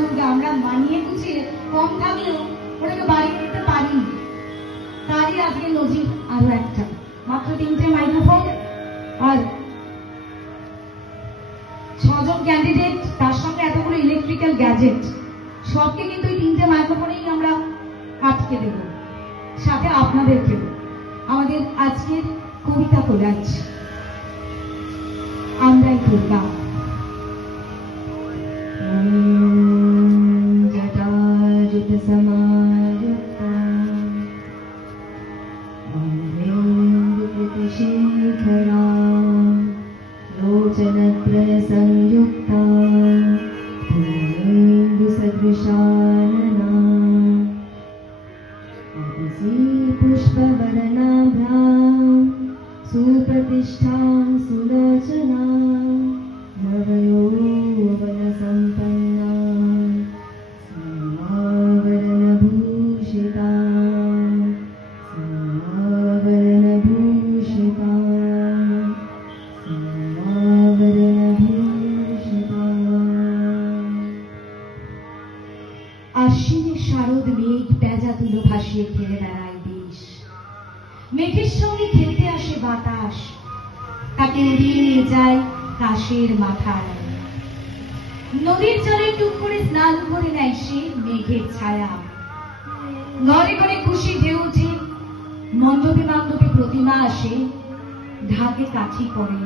দুর্গা আমরা মানিয়ে গুছিয়ে কম থাকলেও ওটাকে বাড়িয়ে নিতে পারি। তারই আজকে নজির আরো একটা, মাত্র 3টে মাইক্রোফোন আর 6 জন ক্যান্ডিডেট, তার সঙ্গে এতগুলো ইলেকট্রিক্যাল গ্যাজেট, সবকে কিন্তু এই 3টে মাইক্রোফোনেই আমরা আটকে দেব, সাথে আপনাদেরকেও। আমাদের আজকের কবিতা কোলাজ আমরাই দুর্গা। জটাজুট সমাযুক্তা শিখরা লোচনত্রয় সংযুক্তা পুণ্যেন্দু সদৃশাননা অদিতি পুষ্পবদনাভ্যাম সুপ্রতিষ্ঠা সুলোচনা নবয়ৌবন সম্পন্না শ্যামাবরণভূষিতা শ্যামাবরণভূষিতা শ্যামাবরণভূষিতা। আশ্বিনের শারদ মেঘ পেঁজা তুলো ভাসিয়ে খেলে বেড়ায় দেশ, মেঘের সঙ্গে খেলতে আসে বাতাস, তাকে উড়িয়ে নিয়ে যায় কাশের মাথায়। নদীর জলে টুক করে স্নান করে নেয় সে মেঘের ছায়া। ঘরে ঘরে খুশি ঢেউ ওঠে, মণ্ডপে মণ্ডপে প্রতিমা আসে, ঢাকে কাঠি পড়ে।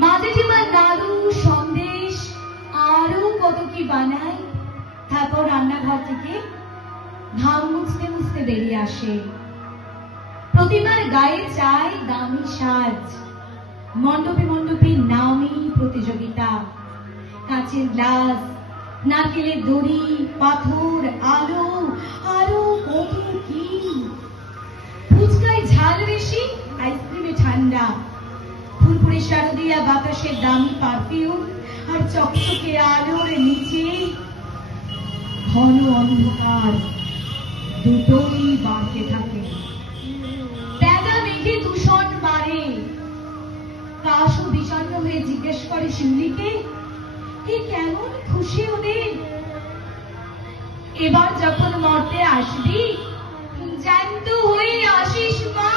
মা জেঠিমা নাড়ু সন্দেশ আরো কত কি বানায়, তারপর রান্নাঘর থেকে ঘাম মুছতে মুছতে বেরিয়ে আসে। প্রতিমার গায়ে চাই দামি সাজ, মণ্ডপে মণ্ডপে নামি প্রতিযোগিতা, কাঁচের গ্লাস, নারকেলের দড়ি, পাথর, আলো, আরো কত কি। ফুচকায় ঝাল বেশি, আইসক্রিমে ঠান্ডা, ফুরফুরে শারদিয়া বাতাসের দামি পারফিউম, আর চকচকে আলোর নিচে ঘন অন্ধকার, দুটোই বাড়তে থাকে। প্যাদা মেঘে দূষণ বাড়ে, কাশও বিষণ্ণ হয়ে জিজ্ঞেস করে শিউলিকে, এ কেমন খুশি ওদের। এবার যখন মরতে আসবি জ্যান্ত হয়ে আসিস মা,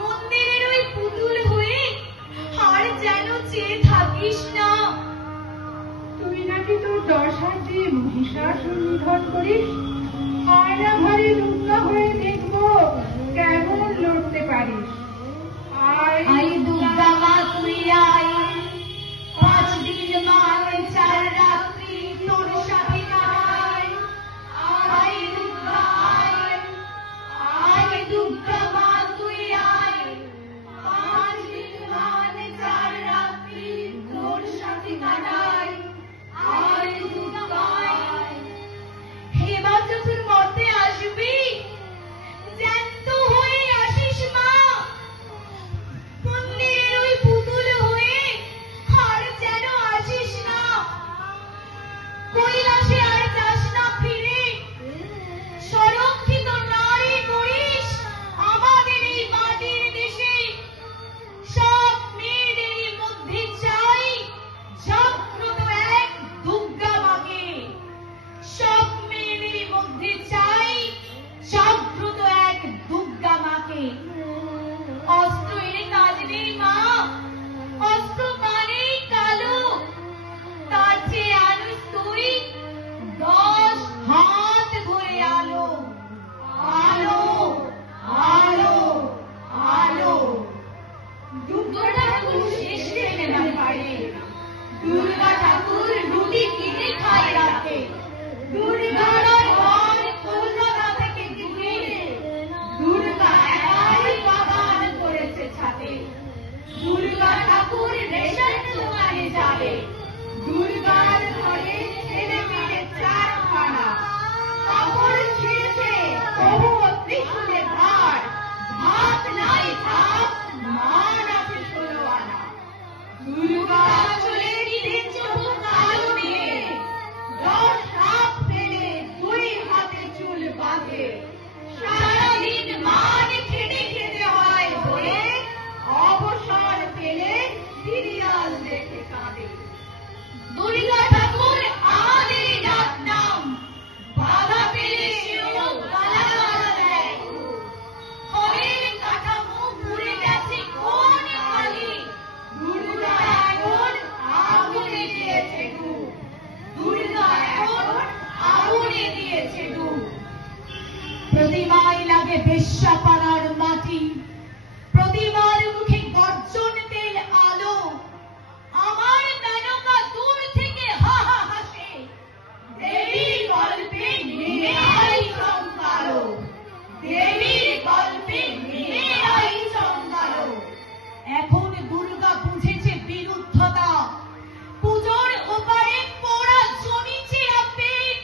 মন্দিরের ওই পুতুল হয়ে আর যেন চেয়ে থাকিস না। তুই নাকি তোর 10 হাত দিয়ে মহিষাসুর নিধন করিস, আয়না ঘরে দুর্গা হয়ে দেখবো কেমন লড়তে পারিস। আয় দুর্গা মা তুই আয়, 5 দিন মানে 4 রাত্রি তোর সাথে কাটাই। আয় দুর্গা আয়, আয় দুর্গা মা তুই আয়, 5 দিন মানে 4 রাত্রি তোর সাথে কাটাই। আয় দুর্গা আয়। এবার যখন মরতে আসবি জ্যান্ত হয়ে আসিস মা, মন্দির চাপানার মাটি, প্রতিমার মুখে গর্জন তেল আলো, আমার মেনকা দূর থেকে হা হা হাসে, দেবীর গল্পে নেমে আই চমকালো, দেবীর গল্পে নেমে আই চমকালো। এখন দুর্গা বুঝেছে বিরুদ্ধতা, পুজোর ওপারে পোড়া জমিছে আপেট,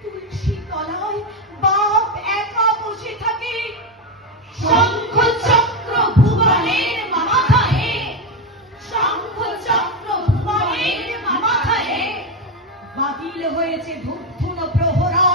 তুলসী তলায় বাপ একা বসে থাকে, শঙ্খ চক্র ভুবনের মাথায়, শঙ্খ চক্র ভুবনের মাথায়, বাতিল হয়েছে ধূপধুনো প্রহরা,